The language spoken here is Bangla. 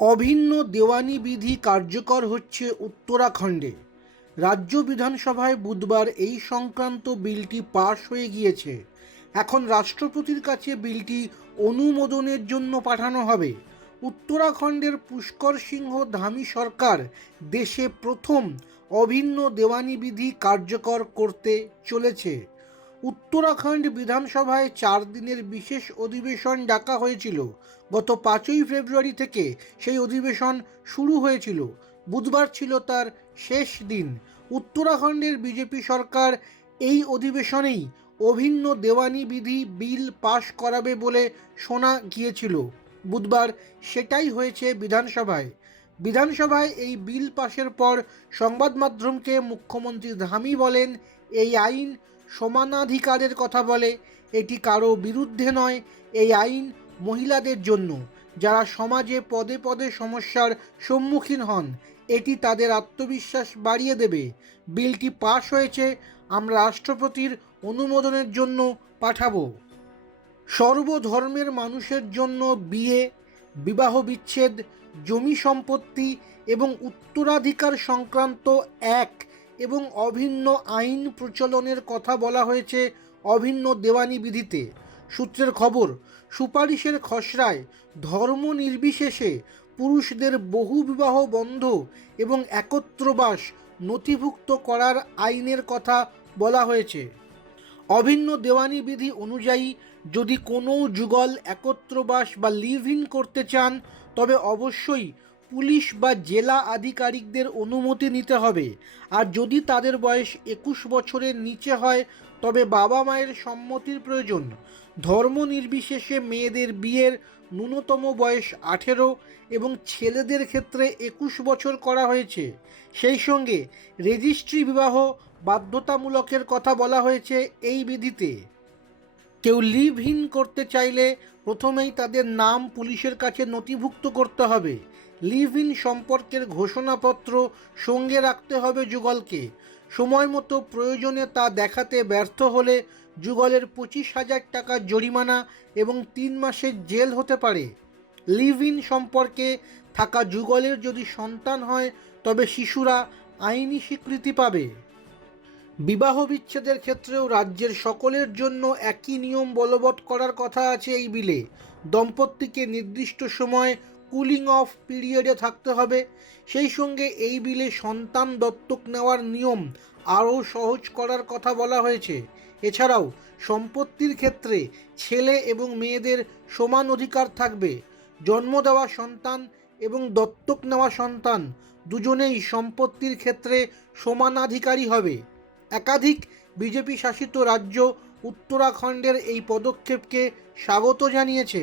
অভিন্ন দেওয়ানি বিধি কার্যকর হচ্ছে উত্তরাখণ্ডে। রাজ্য বিধানসভায় বুধবার এই সংক্রান্ত বিলটি পাশ হয়ে গিয়েছে। এখন রাষ্ট্রপতির কাছে বিলটি অনুমোদনের জন্য পাঠানো হবে। উত্তরাখণ্ডের পুষ্কর সিংহ ধামি সরকার দেশে প্রথম অভিন্ন দেওয়ানি বিধি কার্যকর করতে চলেছে। উত্তরাখণ্ড বিধানসভায় 4 দিনের বিশেষ অধিবেশন ডাকা হয়েছিল। গত 5ই ফেব্রুয়ারি থেকে সেই অধিবেশন শুরু হয়েছিল। বুধবার ছিল তার শেষ দিন। উত্তরাখণ্ডের বিজেপি সরকার এই অধিবেশনেই অভিন্ন দেওয়ানি বিধি বিল পাশ করাবে বলে শোনা গিয়েছিল। বুধবার সেটাই হয়েছে বিধানসভায় এই বিল পাশের পর সংবাদ মাধ্যমকে মুখ্যমন্ত্রী ধামি বলেন, এই আইন সমানাধিকারের কথা বলে। এটি কারো বিরুদ্ধে নয়। এই আইন মহিলাদের জন্য, যারা সমাজে পদে পদে সমস্যার সম্মুখীন হন। এটি তাদের আত্মবিশ্বাস বাড়িয়ে দেবে। বিলটি পাশ হয়েছে, আমরা রাষ্ট্রপতির অনুমোদনের জন্য পাঠাবো। সর্বধর্মের মানুষের জন্য বিয়ে, বিবাহ বিচ্ছেদ, জমি সম্পত্তি এবং উত্তরাধিকার সংক্রান্ত এক এবং অভিন্ন আইন প্রচলনের কথা বলা হয়েছে অভিন্ন দেওয়ানি বিধিতে। সূত্রের খবর, সুপারিশের খসড়ায় ধর্ম নির্বিশেষে পুরুষদের বহুবিবাহ বন্ধ এবং একত্রবাস নথিভুক্ত করার আইনের কথা বলা হয়েছে। অভিন্ন দেওয়ানি বিধি অনুযায়ী যদি কোনো যুগল একত্রবাস বা লিভ ইন করতে চান, তবে অবশ্যই পুলিশ বা জেলা আধিকারিকদের অনুমতি নিতে হবে। আর যদি তাদের বয়স 21 বছরের নিচে হয়, তবে বাবা মায়ের সম্মতির প্রয়োজন। ধর্ম নির্বিশেষে মেয়েদের বিয়ের ন্যূনতম বয়স 18 এবং ছেলেদের ক্ষেত্রে 21 বছর করা হয়েছে। সেই সঙ্গে রেজিস্ট্রি বিবাহ বাধ্যতামূলকের কথা বলা হয়েছে এই বিধিতে। কেউ লিভ ইন করতে চাইলে প্রথমেই তাদের নাম পুলিশের কাছে নথিভুক্ত করতে হবে। লিভ ইন সম্পর্কের ঘোষণাপত্র সঙ্গে রাখতে হবে যুগলকে। সময় মতো প্রয়োজনে তা দেখাতে ব্যর্থ হলে যুগলের 25,000 টাকা জরিমানা এবং 3 মাসের জেল হতে পারে। লিভ ইন সম্পর্কে থাকা যুগলের যদি সন্তান হয়, তবে শিশুরা আইনি স্বীকৃতি পাবে। বিবাহ বিচ্ছেদের ক্ষেত্রেও রাজ্যের সকলের জন্য একই নিয়ম বলবৎ করার কথা আছে এই বিলে। দম্পতিকে নির্দিষ্ট সময় কুলিং অফ পিরিয়ডে থাকতে হবে। সেই সঙ্গে এই বিলে সন্তান দত্তক নেওয়ার নিয়ম আরও সহজ করার কথা বলা হয়েছে। এছাড়াও সম্পত্তির ক্ষেত্রে ছেলে এবং মেয়েদের সমান অধিকার থাকবে। জন্ম দেওয়া সন্তান এবং দত্তক নেওয়া সন্তান দুজনেই সম্পত্তির ক্ষেত্রে সমানাধিকারী হবে। একাধিক বিজেপি শাসিত রাজ্য উত্তরাখণ্ডের এই পদক্ষেপকে স্বাগত জানিয়েছে।